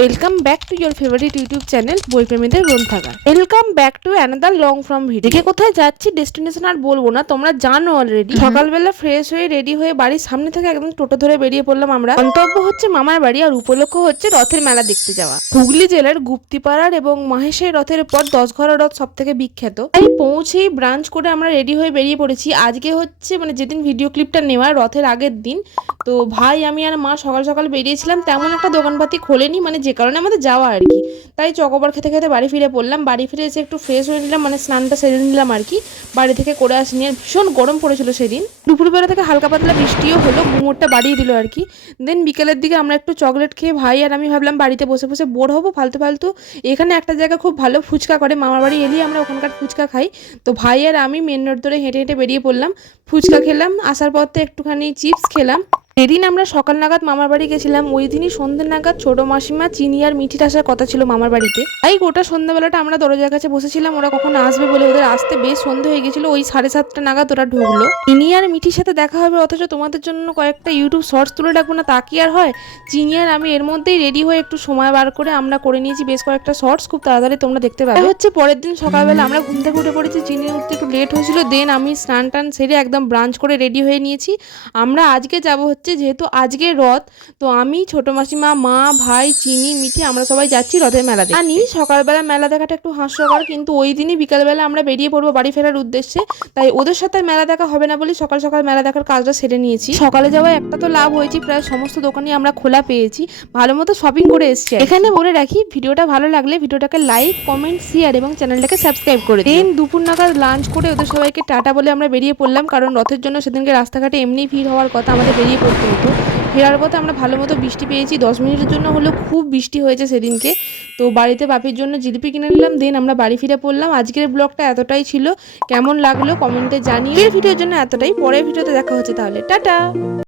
Welcome back to your favourite YouTube channel বইপ্রেমীদের গ্রন্থাগার। Welcome back to another long form video. কে কোথায় যাচ্ছি ডেস্টিনেশন আর বলবো না, তোমরা জানো অলরেডি। সকালবেলা ফ্রেশ হয়ে রেডি হয়ে বাড়ির সামনে থেকে একদম টোটো ধরে বেরিয়ে পড়লাম আমরা। গন্তব্য হচ্ছে মামার বাড়ি আর উপলক্ষ হচ্ছে রথের মেলা দেখতে যাওয়া। হুগলি জেলার গুপ্তিপাড়ার এবং মহেশের রথের পর 10 ঘরা রথ সব থেকে বিখ্যাত। তাই পৌঁছেই ব্রাঞ্চ করে আমরা রেডি হয়ে বেরিয়ে পড়েছি। আজকে হচ্ছে যেদিন ভিডিও ক্লিপটা নেওয়া রথের আগের দিন। তো ভাই আমি আর মা সকাল সকাল বেরিয়েছিলাম, তেমন একটা দোকানপাতি খোলেনি, যে কারণে আমাদের যাওয়া আর কি। তাই চকোবার খেতে খেতে বাড়ি ফিরে পড়লাম। বাড়ি ফিরে এসে একটু ফ্রেশ হয়ে নিলাম, স্নানটা সেরে নিলাম আর কি। বাড়ি থেকে করে আসিনি, আর ভীষণ গরম পড়েছিল সেদিন। দুপুরবেলা থেকে হালকা পাতলা বৃষ্টিও হলো, গুমোরটা বাড়িয়ে দিল আর কি। দেন বিকেলের দিকে আমরা একটু চকলেট খেয়ে ভাই আর আমি ভাবলাম বাড়িতে বসে বসে বোর হবো ফালতু ফালতু। এখানে একটা জায়গা খুব ভালো ফুচকা করে, মামার বাড়ি এলেই আমরা ওখানকার ফুচকা খাই। তো ভাই আর আমি মেন রোড ধরে হেঁটে হেঁটে বেরিয়ে পড়লাম। ফুচকা খেলাম, আসার পথে একটুখানি চিপস খেলাম। সেদিন আমরা সকাল নাগাদ মামার বাড়ি গেছিলাম, ওই দিনই সন্ধ্যে নাগাদ ছোট মাসিমা চিনি আর মিঠির আসার কথা ছিল মামার বাড়িতে। তাই গোটা সন্ধ্যাবেলাটা আমরা দরজার কাছে বসেছিলাম, ওরা কখন আসবে বলে। ওদের আসতে বেশ সন্ধ্যে হয়ে গেছিল, ওই 7:30 নাগাদ ওরা ঢুকলো। চিনি আর মিঠির সাথে দেখা হবে, অথচ তোমাদের জন্য কয়েকটা ইউটিউব শর্টস তুলে রাখবো না, তা কি আর হয়। চিনি আর আমি এর মধ্যেই রেডি হয়ে একটু সময় বার করে আমরা করে নিয়েছি বেশ কয়েকটা শর্টস, খুব তাড়াতাড়ি তোমরা দেখতে পাবে। হচ্ছে পরের দিন সকালবেলা আমরা ঘুম থেকে উঠে পড়েছি, চিনি উঠতে একটু লেট হয়েছিল। দেন আমি স্নান টান সেরে একদম ব্রাঞ্চ করে রেডি হয়ে নিয়েছি। আমরা আজকে যাব হচ্ছে, যেহেতু আজকে রথ, তো আমি ছোট মাসিমা মা ভাই চিনি মিঠি আমরা সবাই যাচ্ছি রথের মেলা দেখতে। জানি সকালবেলা মেলা দেখাটা একটু হাস্যকর, কিন্তু ওই দিনই বিকালবেলা আমরা বেরিয়ে পড়বো বাড়ি ফেরার উদ্দেশ্যে। তাই ওদের সাথে মেলা দেখা হবে না বলে সকাল সকাল মেলা দেখার কাজটা সেরে নিয়েছি। সকালে যাওয়া একটা তো লাভ হয়েছে, প্রায় সমস্ত দোকানই আমরা খোলা পেয়েছি, ভালো মতো শপিং করে এসেছি। এখানে বলে রাখি, ভিডিওটা ভালো লাগলে ভিডিওটাকে লাইক কমেন্ট শেয়ার এবং চ্যানেলটাকে সাবস্ক্রাইব করে দিন। দুপুর নাগাদ লাঞ্চ করে ওদের সবাইকে টাটা বলে আমরা বেরিয়ে পড়লাম, কারণ রথের জন্য সেদিনকে রাস্তাঘাটে এমনি ভিড় হওয়ার কথা, আমাদের বেরিয়ে পড়তে হতো। ফেরার পথে আমরা ভালো মতো বৃষ্টি পেয়েছি, 10 মিনিটের জন্য হলেও খুব বৃষ্টি হয়েছে সেদিনকে। তো বাড়িতে বাপির জন্য জিলিপি কিনে নিলাম, দেন আমরা বাড়ি ফিরে পড়লাম। আজকের ব্লগটা এতটাই ছিল, কেমন লাগলো কমেন্টে জানিয়ে। ভিডিওর জন্য এতটাই, পরের ভিডিওতে দেখা হচ্ছে তাহলে, টাটা।